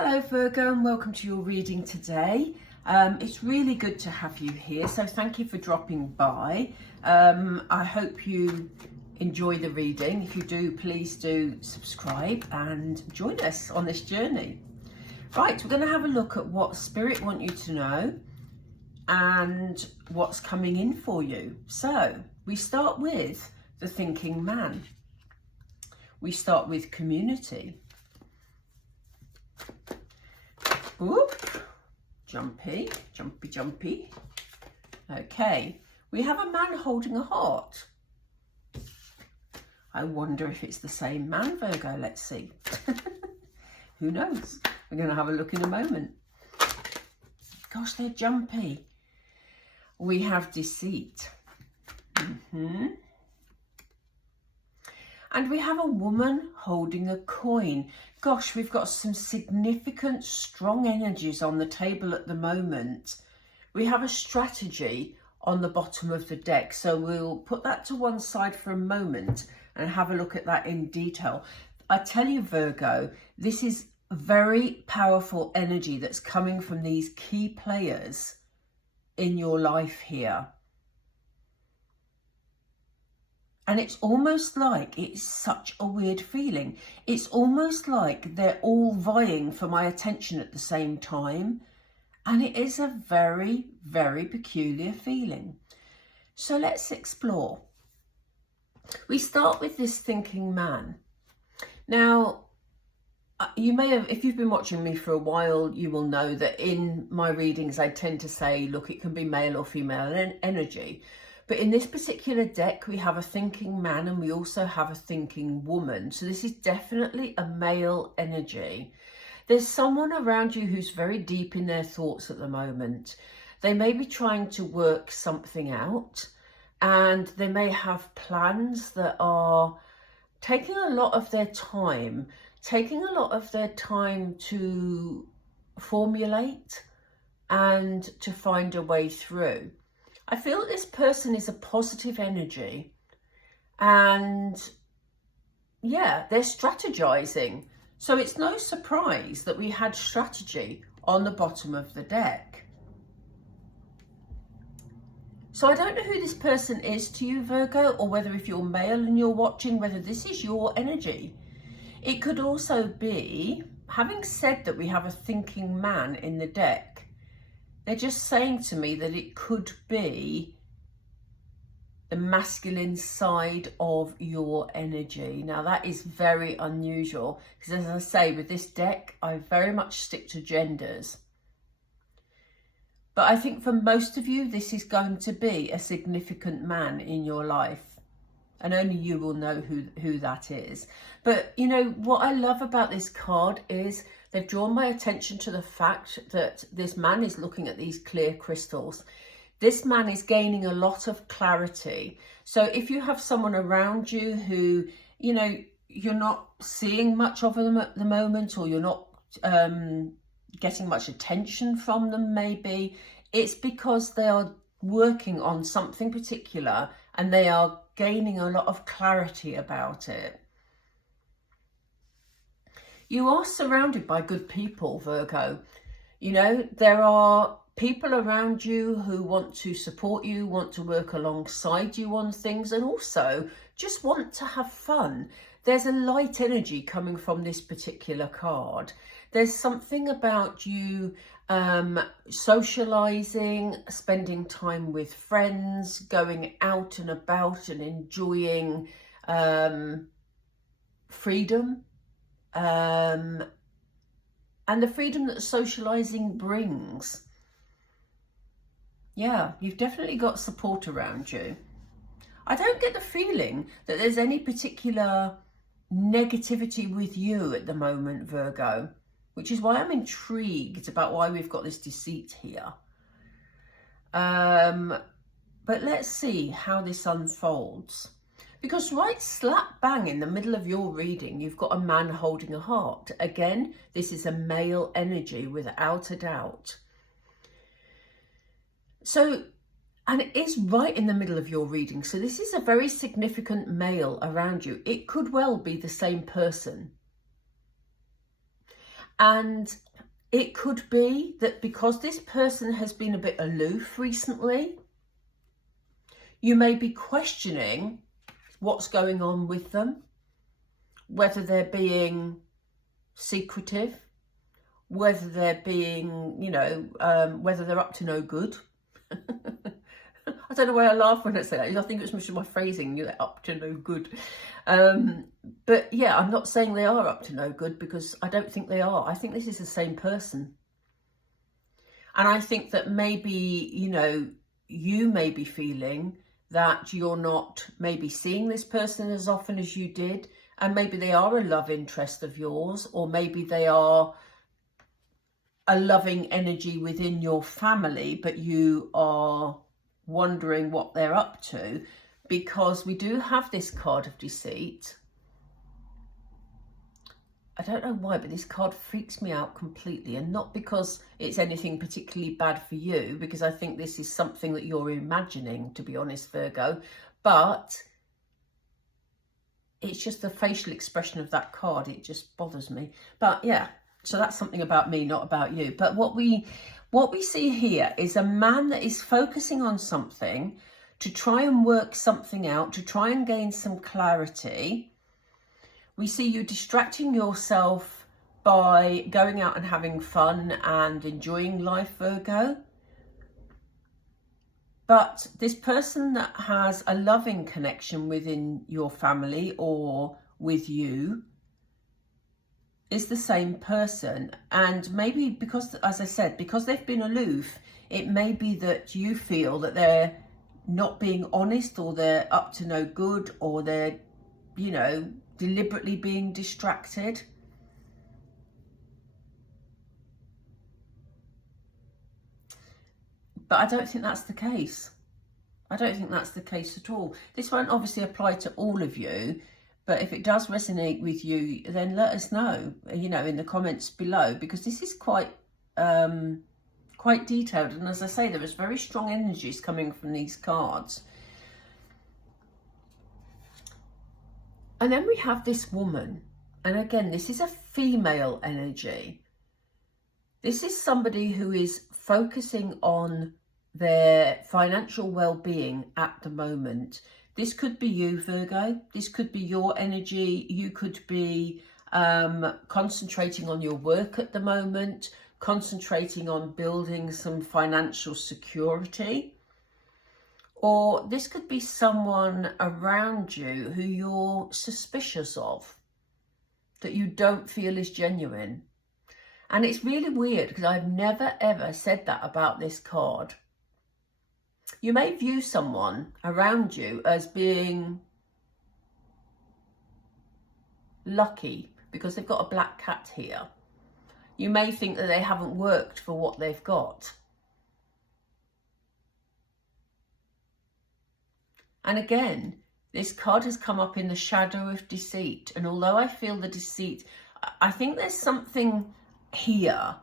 Hello Virgo, and welcome to your reading today. It's really good to have you here, so thank you for dropping by. I hope you enjoy the reading. If you do, please do subscribe and join us on this journey. Right, we're going to have a look at what Spirit want you to know and what's coming in for you. So we start with the thinking man. We start with community. Whoop, jumpy, jumpy, jumpy. Okay, we have a man holding a heart. I wonder if it's the same man, Virgo. Let's see. Who knows? We're going to have a look in a moment. Gosh, they're jumpy. We have deceit. And we have a woman holding a coin. Gosh, we've got some significant, strong energies on the table at the moment. We have a strategy on the bottom of the deck. So we'll put that to one side for a moment and have a look at that in detail. I tell you, Virgo, this is very powerful energy that's coming from these key players in your life here. And it's almost like, it's such a weird feeling. It's almost like they're all vying for my attention at the same time. And it is a very, very peculiar feeling. So let's explore. We start with this thinking man. Now, you may have, if you've been watching me for a while, you will know that in my readings, I tend to say, look, it can be male or female energy. But in this particular deck, we have a thinking man and we also have a thinking woman. So this is definitely a male energy. There's someone around you who's very deep in their thoughts at the moment. They may be trying to work something out and they may have plans that are taking a lot of their time, to formulate and to find a way through. I feel that this person is a positive energy and yeah, they're strategizing. So it's no surprise that we had strategy on the bottom of the deck. So I don't know who this person is to you, Virgo, or whether if you're male and you're watching, whether this is your energy. It could also be, having said that we have a thinking man in the deck, they're just saying to me that it could be the masculine side of your energy. Now that is very unusual because, as I say, with this deck, I very much stick to genders. But I think for most of you, this is going to be a significant man in your life. And only you will know who that is. But, you know, what I love about this card is they've drawn my attention to the fact that this man is looking at these clear crystals. This man is gaining a lot of clarity. So if you have someone around you who, you know, you're not seeing much of them at the moment, or you're not getting much attention from them, maybe, it's because they are working on something particular and they are gaining a lot of clarity about it. You are surrounded by good people, Virgo. You know, there are people around you who want to support you, want to work alongside you on things, and also just want to have fun. There's a light energy coming from this particular card. There's something about you socializing, spending time with friends, going out and about and enjoying freedom. And the freedom that socializing brings. Yeah, you've definitely got support around you. I don't get the feeling that there's any particular negativity with you at the moment, Virgo, which is why I'm intrigued about why we've got this deceit here. But let's see how this unfolds. Because right slap bang in the middle of your reading, you've got a man holding a heart. Again, this is a male energy without a doubt. So, and it is right in the middle of your reading. So this is a very significant male around you. It could well be the same person. And It could be that because this person has been a bit aloof recently, you may be questioning what's going on with them, whether they're being secretive, whether they're being, you know, whether they're up to no good. I don't know why I laugh when I say that. I think it's much of my phrasing, you're up to no good. But yeah, I'm not saying they are up to no good, because I don't think they are. I think this is the same person. And I think that maybe, you know, you may be feeling that you're not maybe seeing this person as often as you did. And maybe they are a love interest of yours, or maybe they are a loving energy within your family, but you are wondering what they're up to, because we do have this card of deceit. I don't know why, but this card freaks me out completely, and not because it's anything particularly bad for you, because I think this is something that you're imagining, to be honest, Virgo, but it's just the facial expression of that card. It just bothers me. But yeah, so that's something about me, not about you. But what we see here is a man that is focusing on something to try and work something out, to try and gain some clarity. We see you distracting yourself by going out and having fun and enjoying life, Virgo. But this person that has a loving connection within your family or with you is the same person. And maybe because, as I said, because they've been aloof, it may be that you feel that they're not being honest, or they're up to no good, or they're, you know, deliberately being distracted. But I don't think that's the case. I don't think that's the case at all. This won't obviously apply to all of you, but if it does resonate with you, then let us know, you know, in the comments below, because this is quite detailed. And as I say, there is very strong energies coming from these cards. And then we have this woman. And again, this is a female energy. This is somebody who is focusing on their financial well-being at the moment. This could be you, Virgo. This could be your energy. You could be concentrating on your work at the moment, concentrating on building some financial security. Or this could be someone around you who you're suspicious of, that you don't feel is genuine. And it's really weird, because I've never ever said that about this card. You may view someone around you as being lucky because they've got a black cat here. You may think that they haven't worked for what they've got. And again, this card has come up in the shadow of deceit. And although I feel the deceit, I think there's something here.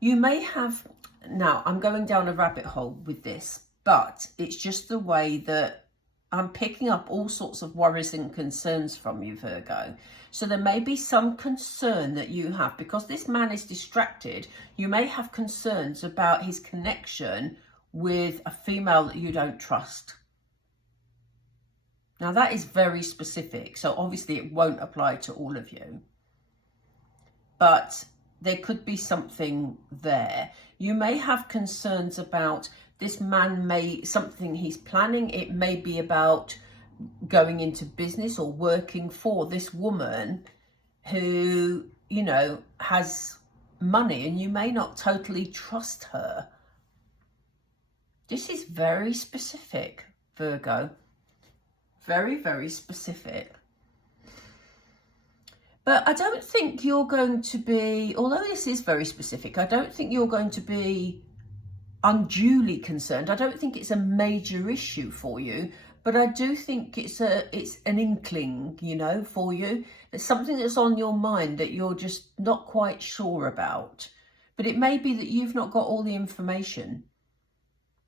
You may have, now I'm going down a rabbit hole with this, but it's just the way that I'm picking up all sorts of worries and concerns from you, Virgo. So there may be some concern that you have, because this man is distracted. You may have concerns about his connection with a female that you don't trust. Now that is very specific, so obviously it won't apply to all of you. But there could be something there. You may have concerns about this man, something he's planning. It may be about going into business or working for this woman who, you know, has money, and you may not totally trust her. This is very specific, Virgo. Very, very specific. But I don't think you're going to be, although this is very specific, I don't think you're going to be unduly concerned. I don't think it's a major issue for you, but I do think it's an inkling, you know, for you. It's something that's on your mind that you're just not quite sure about. But it may be that you've not got all the information,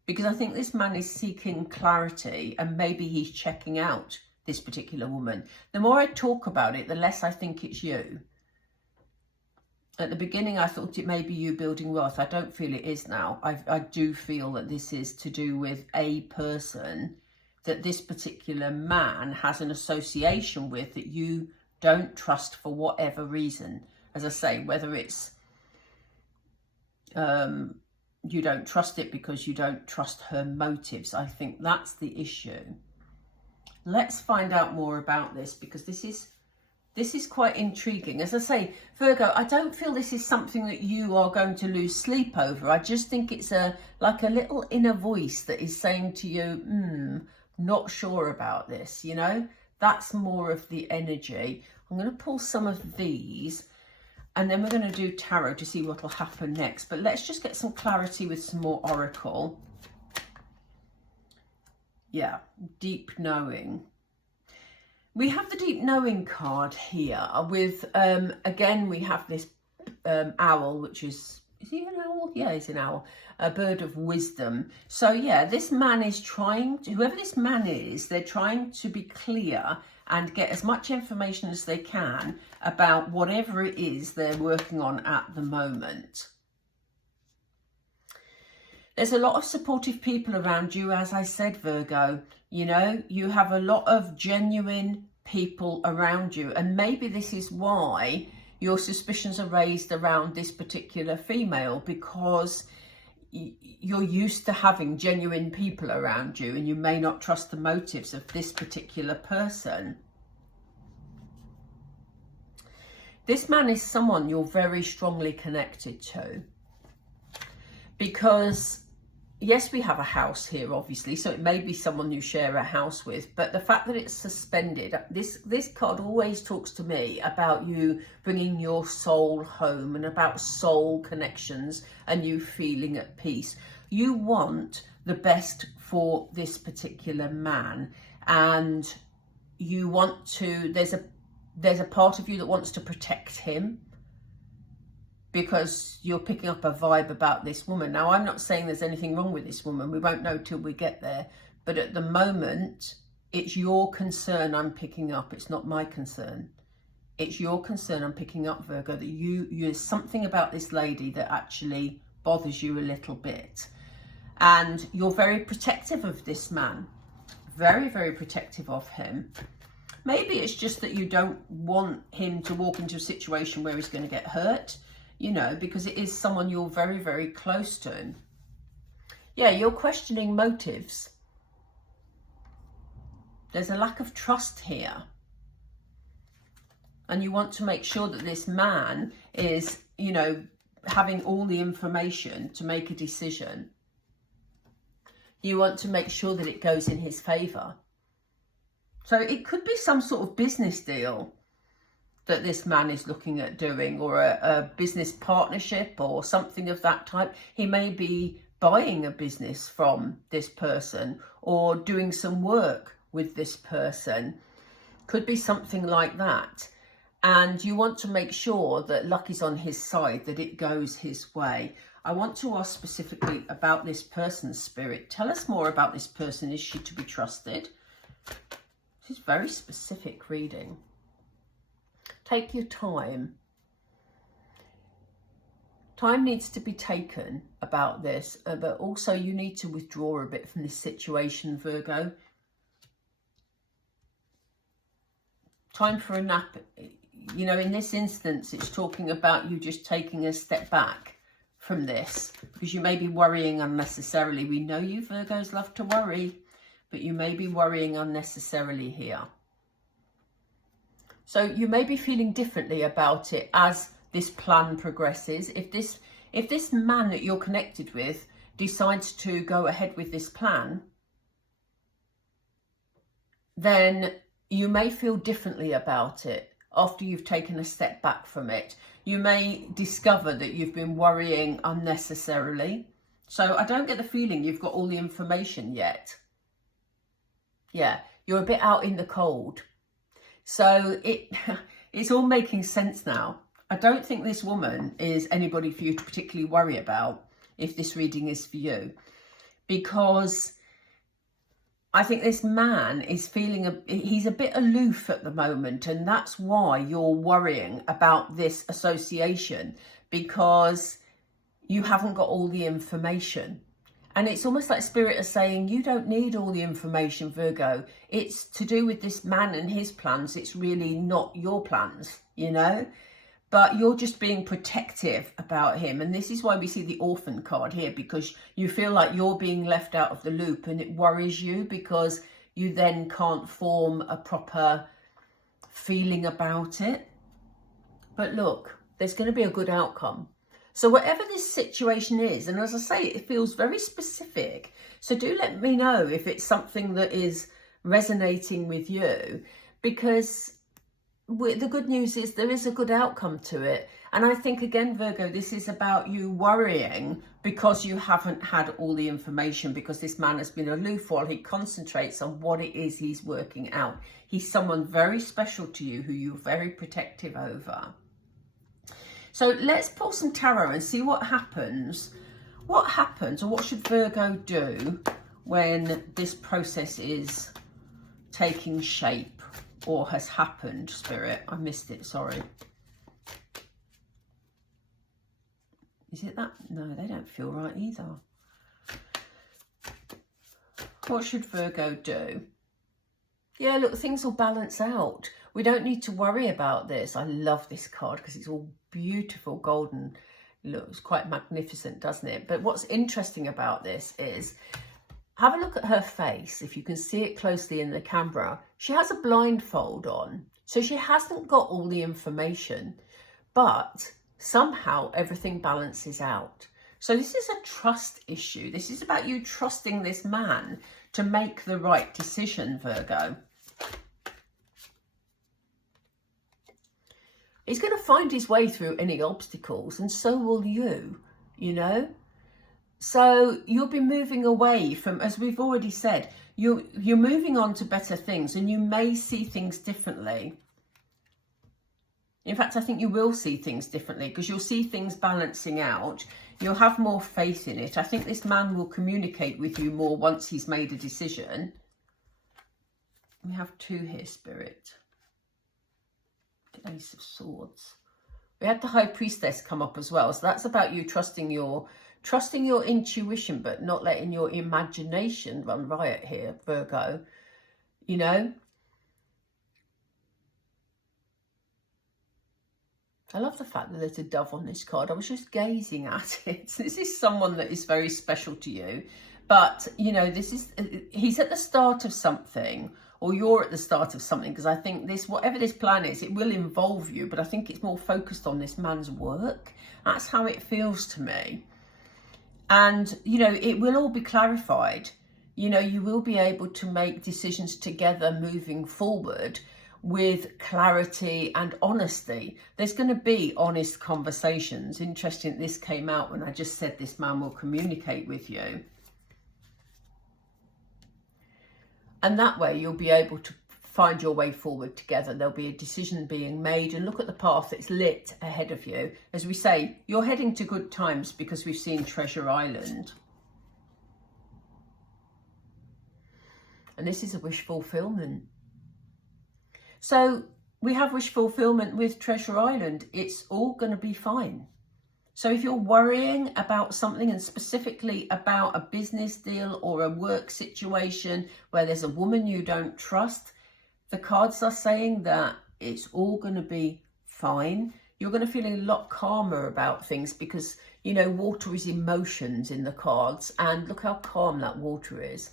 because I think this man is seeking clarity, and maybe he's checking out this particular woman. The more I talk about it, the less I think it's you. At the beginning, I thought it may be you building wealth. I don't feel it is now. I do feel that this is to do with a person that this particular man has an association with that you don't trust for whatever reason. As I say, whether it's you don't trust it because you don't trust her motives. I think that's the issue. Let's find out more about this, because this is quite intriguing. As I say, Virgo, I don't feel this is something that you are going to lose sleep over. I just think it's like a little inner voice that is saying to you, not sure about this, you know? That's more of the energy. I'm going to pull some of these, and then we're going to do tarot to see what will happen next. But let's just get some clarity with some more oracle. Yeah, deep knowing. We have the deep knowing card here with, again, we have this owl, which is he an owl? Yeah, he's an owl. A bird of wisdom. So yeah, this man is trying to, whoever this man is, they're trying to be clear and get as much information as they can about whatever it is they're working on at the moment. There's a lot of supportive people around you, as I said, Virgo. You know, you have a lot of genuine people around you, and maybe this is why your suspicions are raised around this particular female, because you're used to having genuine people around you and you may not trust the motives of this particular person. This man is someone you're very strongly connected to, because yes, we have a house here, obviously, so it may be someone you share a house with, but the fact that it's suspended, this card always talks to me about you bringing your soul home and about soul connections and you feeling at peace. You want the best for this particular man, and you want to, there's a part of you that wants to protect him, because you're picking up a vibe about this woman. Now, I'm not saying there's anything wrong with this woman. We won't know till we get there. But at the moment, it's your concern I'm picking up. It's not my concern. It's your concern I'm picking up, Virgo, that there's something about this lady that actually bothers you a little bit. And you're very protective of this man. Very, very protective of him. Maybe it's just that you don't want him to walk into a situation where he's going to get hurt. You know, because it is someone you're very, very close to. Yeah, you're questioning motives. There's a lack of trust here. And you want to make sure that this man is, you know, having all the information to make a decision. You want to make sure that it goes in his favour. So it could be some sort of business deal that this man is looking at doing, or a business partnership or something of that type. He may be buying a business from this person or doing some work with this person. Could be something like that. And you want to make sure that luck is on his side, that it goes his way. I want to ask specifically about this person's spirit. Tell us more about this person. Is she to be trusted? This is very specific reading. Take your time. Time needs to be taken about this, but also you need to withdraw a bit from this situation, Virgo. Time for a nap. You know, in this instance, it's talking about you just taking a step back from this, because you may be worrying unnecessarily. We know you Virgos love to worry, but you may be worrying unnecessarily here. So you may be feeling differently about it as this plan progresses. If this man that you're connected with decides to go ahead with this plan, then you may feel differently about it after you've taken a step back from it. You may discover that you've been worrying unnecessarily. So I don't get the feeling you've got all the information yet. Yeah, you're a bit out in the cold. So it's all making sense now. I don't think this woman is anybody for you to particularly worry about if this reading is for you, because I think this man is feeling, he's a bit aloof at the moment, and that's why you're worrying about this association, because you haven't got all the information. And it's almost like Spirit is saying, you don't need all the information, Virgo. It's to do with this man and his plans. It's really not your plans, you know? But you're just being protective about him. And this is why we see the orphan card here, because you feel like you're being left out of the loop, and it worries you because you then can't form a proper feeling about it. But look, there's going to be a good outcome. So whatever this situation is, and as I say, it feels very specific. So do let me know if it's something that is resonating with you, because the good news is there is a good outcome to it. And I think, again, Virgo, this is about you worrying because you haven't had all the information, because this man has been aloof while he concentrates on what it is he's working out. He's someone very special to you who you're very protective over. So let's pull some tarot and see what happens. What happens, or what should Virgo do when this process is taking shape or has happened, Spirit? I missed it, sorry. Is it that? No, they don't feel right either. What should Virgo do? Yeah, look, things will balance out. We don't need to worry about this. I love this card because it's all beautiful golden. Looks quite magnificent, doesn't it? But what's interesting about this is, have a look at her face. If you can see it closely in the camera, she has a blindfold on. So she hasn't got all the information, but somehow everything balances out. So this is a trust issue. This is about you trusting this man to make the right decision, Virgo. He's going to find his way through any obstacles, and so will you, you know. So you'll be moving away from, as we've already said, you're moving on to better things, and you may see things differently. In fact, I think you will see things differently, because you'll see things balancing out. You'll have more faith in it. I think this man will communicate with you more once he's made a decision. We have 2 here, Spirit. Ace of Swords. We had the High Priestess come up as well. So that's about you trusting your intuition, but not letting your imagination run riot here, Virgo. You know? I love the fact that there's a dove on this card. I was just gazing at it. This is someone that is very special to you. But, you know, he's at the start of something, or you're at the start of something, because I think this, whatever this plan is, it will involve you, but I think it's more focused on this man's work. That's how it feels to me. And, you know, it will all be clarified. You know, you will be able to make decisions together moving forward with clarity and honesty. There's going to be honest conversations. Interesting, this came out when I just said this man will communicate with you. And that way you'll be able to find your way forward together. There'll be a decision being made, and look at the path that's lit ahead of you. As we say, you're heading to good times, because we've seen Treasure Island. And this is a wish fulfillment. So we have wish fulfillment with Treasure Island. It's all going to be fine. So if you're worrying about something, and specifically about a business deal or a work situation where there's a woman you don't trust, the cards are saying that it's all going to be fine. You're going to feel a lot calmer about things, because, you know, water is emotions in the cards, and look how calm that water is.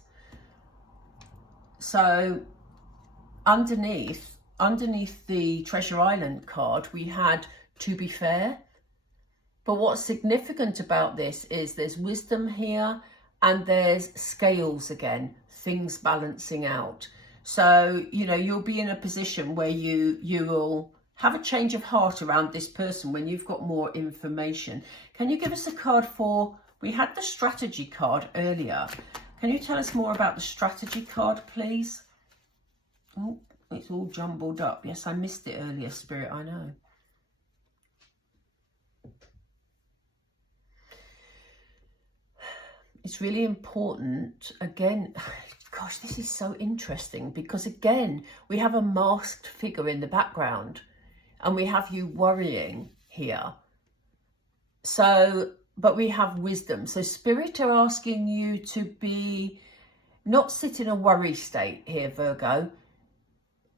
So underneath the Treasure Island card, we had to be fair. But what's significant about this is there's wisdom here, and there's scales again, things balancing out. So, you know, you'll be in a position where you will have a change of heart around this person when you've got more information. Can you give us a card for, we had the strategy card earlier. Can you tell us more about the strategy card, please? Oh, it's all jumbled up. Yes, I missed it earlier, Spirit, I know. It's really important, again, gosh, this is so interesting because again, we have a masked figure in the background and we have you worrying here. So, but we have wisdom. So Spirit are asking you to be, not sit in a worry state here, Virgo,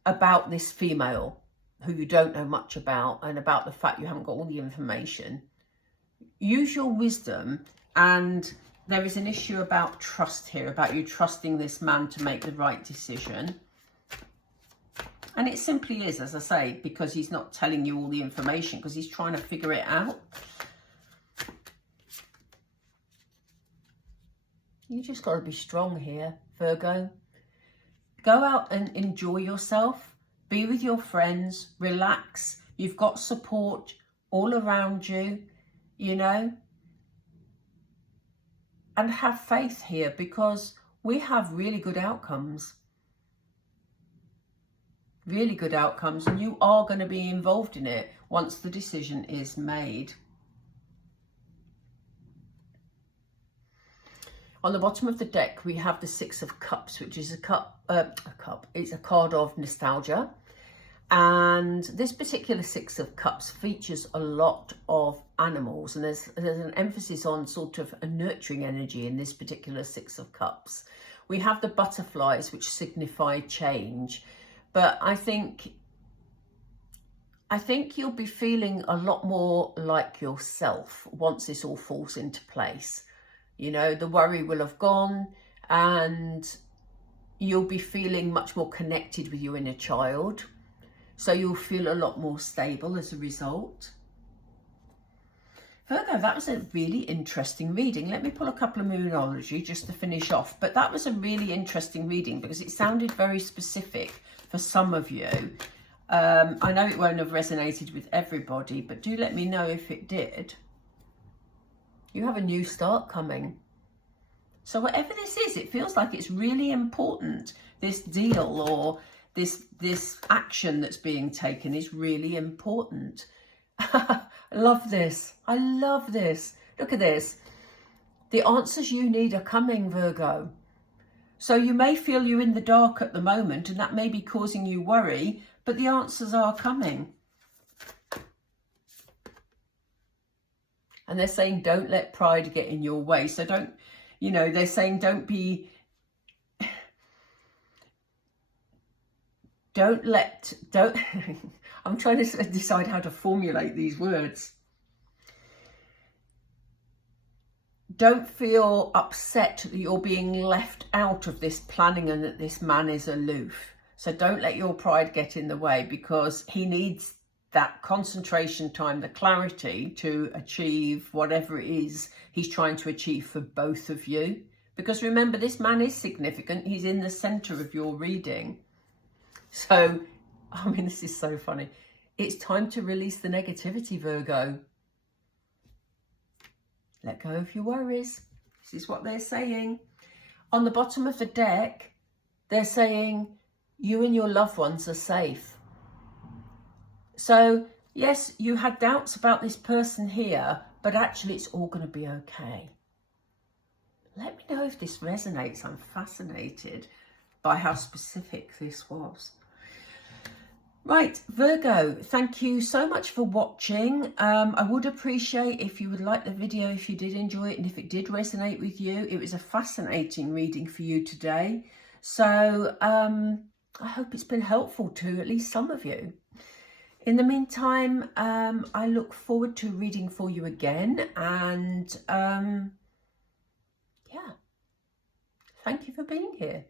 about this female who you don't know much about and about the fact you haven't got all the information. Use your wisdom, and there is an issue about trust here, about you trusting this man to make the right decision. And it simply is, as I say, because he's not telling you all the information, because he's trying to figure it out. You just got to be strong here, Virgo. Go out and enjoy yourself. Be with your friends. Relax. You've got support all around you, you know. And have faith here, because we have really good outcomes. Really good outcomes. And you are going to be involved in it once the decision is made. On the bottom of the deck, we have the Six of Cups, which is it's a card of nostalgia. And this particular Six of Cups features a lot of animals, and there's an emphasis on sort of a nurturing energy in this particular Six of Cups. We have the butterflies, which signify change, but I think you'll be feeling a lot more like yourself once this all falls into place. You know, the worry will have gone and you'll be feeling much more connected with your inner child. So you'll feel a lot more stable as a result. Virgo, that was a really interesting reading. Let me pull a couple of Moonology just to finish off. But that was a really interesting reading because it sounded very specific for some of you. I know it won't have resonated with everybody, but do let me know if it did. You have a new start coming. So whatever this is, it feels like it's really important. This deal or this action that's being taken is really important. I love this. I love this. Look at this. The answers you need are coming, Virgo. So you may feel you're in the dark at the moment and that may be causing you worry, but the answers are coming. And they're saying, don't let pride get in your way. So don't, you know, they're saying don't I'm trying to decide how to formulate these words. Don't feel upset that you're being left out of this planning and that this man is aloof. So don't let your pride get in the way, because he needs that concentration time, the clarity to achieve whatever it is he's trying to achieve for both of you. Because remember, this man is significant. He's in the center of your reading. So, I mean, this is so funny. It's time to release the negativity, Virgo. Let go of your worries. This is what they're saying. On the bottom of the deck, they're saying you and your loved ones are safe. So, yes, you had doubts about this person here, but actually it's all going to be okay. Let me know if this resonates. I'm fascinated by how specific this was. Right, Virgo, thank you so much for watching. I would appreciate if you would like the video, if you did enjoy it, and if it did resonate with you. It was a fascinating reading for you today. So I hope it's been helpful to at least some of you. In the meantime, I look forward to reading for you again. And yeah, thank you for being here.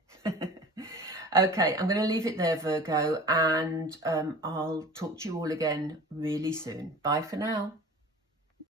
Okay, I'm going to leave it there, Virgo, and I'll talk to you all again really soon. Bye for now.